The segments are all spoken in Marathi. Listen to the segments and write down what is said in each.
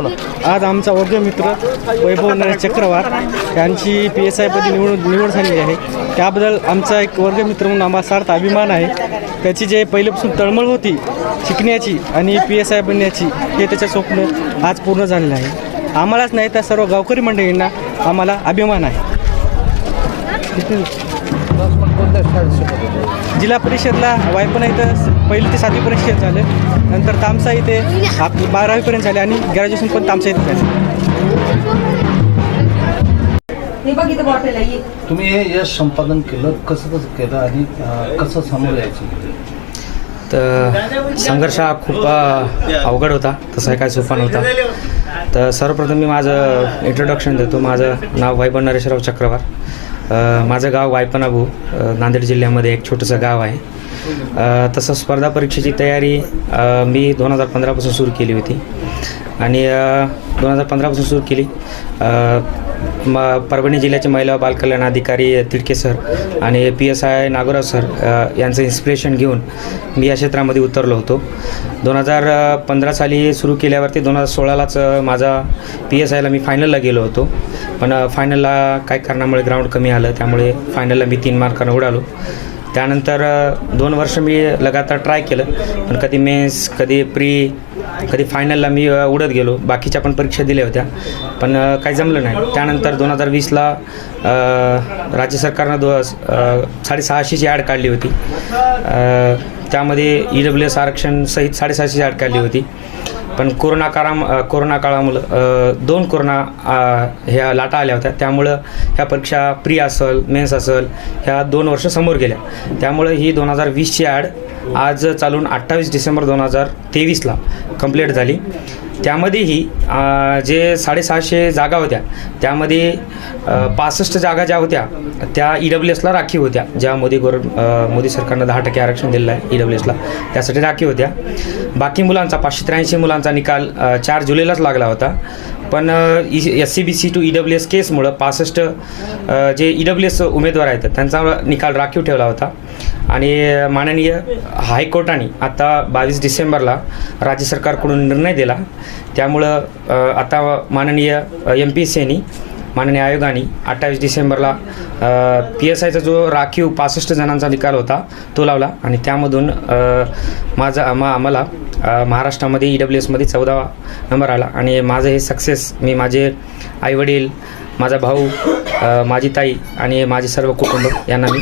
हो आज आमचा वर्ग मित्र वैभव नरेश चक्रवार यांची पी एस आयपदी निवड निवड झालेली आहे. त्याबद्दल आमचा एक वर्गमित्र म्हणून आम्हाला सार्थ अभिमान आहे. त्याची जे पहिल्यापासून तळमळ होती शिकण्याची आणि पी एस आय बनण्याची हे त्याचं स्वप्न आज पूर्ण झालेलं आहे. आम्हालाच नाही तर सर्व गावकरी मंडळींना आम्हाला अभिमान आहे. जिल्हा परिषदला वायपण आहे तर पहिली ते सातवी परिषद झालं. नंतर तामसा इथे आप बारावीपर्यंत झाले आणि ग्रॅज्युएशन पण तामसा इथे झाले हे. तुम्ही हे यश संपादन केलं कसं कसं केलं आणि कसं समोर यायचं? तर संघर्ष हा खूप अवघड होता तसा काय सोपा नव्हता. तर सर्वप्रथम मी माझं इंट्रोडक्शन देतो. माझं नाव वैभव नरेशराव चक्रवार. माझं गाव वायपनाभू अ, नांदेड जिल्ह्यामध्ये एक छोटंसं गाव आहे. तसं स्पर्धा परीक्षेची तयारी मी दोन हजार पंधरापासून सुरू केली होती. आणि दोन हजार पंधरापासून सुरू केली. म परभणी जिल्ह्याचे महिला बालकल्याण अधिकारी तिडके सर आणि P S I Nagorao sir यांचं इन्स्पिरेशन घेऊन मी या क्षेत्रामध्ये उतरलो होतो. दोन हजार पंधरा साली सुरू केल्यावरती दोन हजार सोळालाच माझा पी एस आयला मी फायनलला गेलो होतो. पण फायनलला काही कारणामुळे ग्राउंड कमी आलं. त्यामुळे फायनलला मी तीन मार्कानं उडालो. त्यानंतर दोन वर्ष मी लगातार ट्राय केलं पण कधी मेन्स कधी प्री कधी फायनलला मी उडत गेलो. बाकीच्या पण परीक्षा दिल्या होत्या पण काही जमलं नाही. त्यानंतर दोन हजार वीसला राज्य सरकारनं दो साडेसहाशेची ॲड काढली होती. त्यामध्ये ई डब्ल्यू एस आरक्षण सहित साडेसहाशेची ॲड काढली होती. पण कोरोना काळा कोरोना काळामुळं दोन कोरोना ह्या लाटा आल्या होत्या. त्यामुळं ह्या परीक्षा प्री असल मेन्स असल ह्या दोन वर्ष समोर गेल्या. त्यामुळं ही दोन हजार वीसची ॲड आज चालून अठ्ठावीस डिसेंबर दोन हजार तेवीसला कंप्लीट झाली. त्यामध्येही जे साडेसहाशे जागा होत्या त्यामध्ये पासष्ट जागा ज्या होत्या त्या ई डब्ल्यू एसला राखीव होत्या ज्या मोदी गोर मोदी सरकारनं दहा टक्के आरक्षण दिलेलं आहे ई डब्ल्यू एसला त्यासाठी राखीव होत्या. बाकी मुलांचा पाचशे त्र्याऐंशी मुलांचा निकाल चार जुलैलाच लागला होता. पण E S C B C two E W S केसमुळं पासष्ट जे ई डब्ल्यू एस उमेदवार आहेत त्यांचा निकाल राखीव ठेवला होता. आणि माननीय हायकोर्टाने आता बावीस डिसेंबरला राज्य सरकारकडून निर्णय दिला. त्यामुळं आता माननीय एम पी सी यांनी माननीय आयोगाने अठ्ठावीस डिसेंबरला पी एस आयचा जो राखीव पासष्ट जणांचा निकाल होता तो लावला आणि त्यामधून माझा मा आम्हाला महाराष्ट्रामध्ये ई डब्ल्यू एसमध्ये चौदावा नंबर आला आणि माझं हे सक्सेस मी माझे आईवडील माझा भाऊ माझी ताई आणि माझे सर्व कुटुंब यांना मी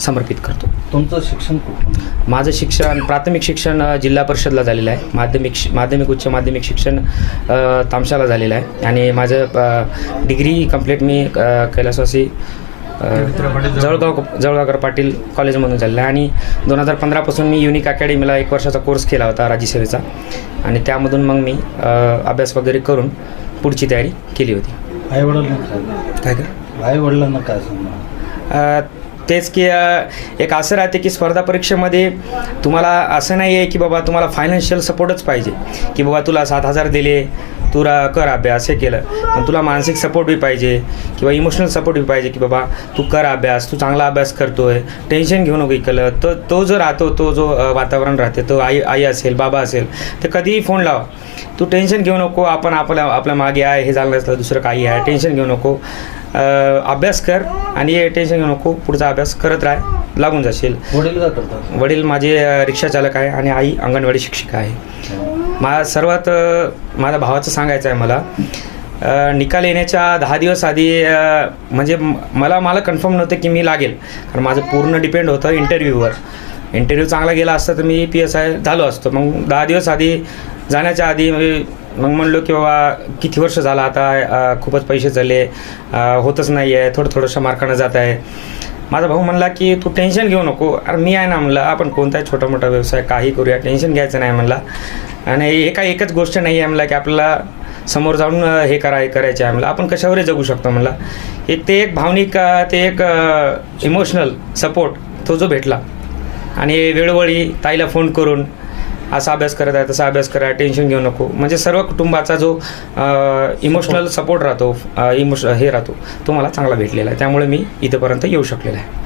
समर्पित करतो. तुमचं शिक्षण कुठून? माझं शिक्षण प्राथमिक शिक्षण जिल्हा परिषदला झालेलं आहे. माध्यमिक शि- माध्यमिक उच्च माध्यमिक शिक्षण तामशाला झालेलं आहे. आणि माझं डिग्री कंप्लीट मी कैलासवासी जळगाव जळगावकर पाटील कॉलेजमधून झालेलं आहे. आणि दोन हजार पंधरापासून मी युनिक अकॅडमीला एक वर्षाचा कोर्स केला होता राज्यसेवेचा आणि त्यामधून मग मी अभ्यास वगैरे करून पुढची तयारी केली होती. आई वडिलांना काय काय आई वडिलांना काय सांगणार? तेच की एक असं राहते की स्पर्धा परीक्षेमध्ये तुम्हाला असं नाही आहे की बाबा तुम्हाला फायनान्शियल सपोर्टच पाहिजे. की बाबा तुला सात हजार दिले तुला कर अभ्यास हे केलं. पण तुला मानसिक सपोर्ट बी पाहिजे किंवा इमोशनल सपोर्ट बी पाहिजे की बाबा तू कर अभ्यास तू चांगला अभ्यास करतोय टेन्शन घेऊ नको इकलं तर तो जो राहतो तो जो वातावरण राहते तो आई आई असेल बाबा असेल तर कधीही फोन लावा. तू टेन्शन घेऊ नको आपण आपल्या आपल्या मागे आहे हे झालं नसलं दुसरं काही आहे टेन्शन घेऊ नको. अभ्यास कर आणि हे टेन्शन घेऊ नको. पुढचा अभ्यास करत राह. लागून जाशील. वडील काय करतात? वडील माझे रिक्षा चालक आहे आणि आई अंगणवाडी शिक्षिका आहे. मला सर्वात माझ्या भावाचं सांगायचं आहे मला निकाल येण्याच्या दहा दिवस आधी म्हणजे म- मला मला कन्फर्म नव्हतं की मी लागेल. कारण माझं पूर्ण डिपेंड होतं इंटरव्ह्यूवर इंटरव्ह्यू चांगला गेला असता तर मी पी एस आय झालो असतो. मग दहा दिवस आधी जाण्याच्या आधी मी- मग म्हणलो की बाबा किती वर्ष झालं आता खूपच पैसे झाले होतच नाही आहे थोडं थोडंसं मार्कानं जात आहे. माझा भाऊ म्हणला की तू टेन्शन घेऊ नको अरे मी आहे ना म्हणलं आपण कोणताही छोटा मोठा व्यवसाय काही करूया टेन्शन घ्यायचं नाही म्हणला. आणि हे काय एकच गोष्ट नाही आहे म्हणला की आपल्याला समोर जाऊन हे करा हे करायचे आहे म्हणलं. आपण कशावरही जगू शकतो म्हणला. एक ते एक भावनिक ते एक इमोशनल सपोर्ट तो जो भेटला. आणि वेळोवेळी ताईला फोन करून असा अभ्यास करत आहे तसा अभ्यास करा टेन्शन घेऊ नको. म्हणजे सर्व कुटुंबाचा जो इमोशनल सपोर्ट राहतो इमोश हे राहतो तो मला चांगला भेटलेला आहे. त्यामुळे मी इथंपर्यंत येऊ शकलेला आहे.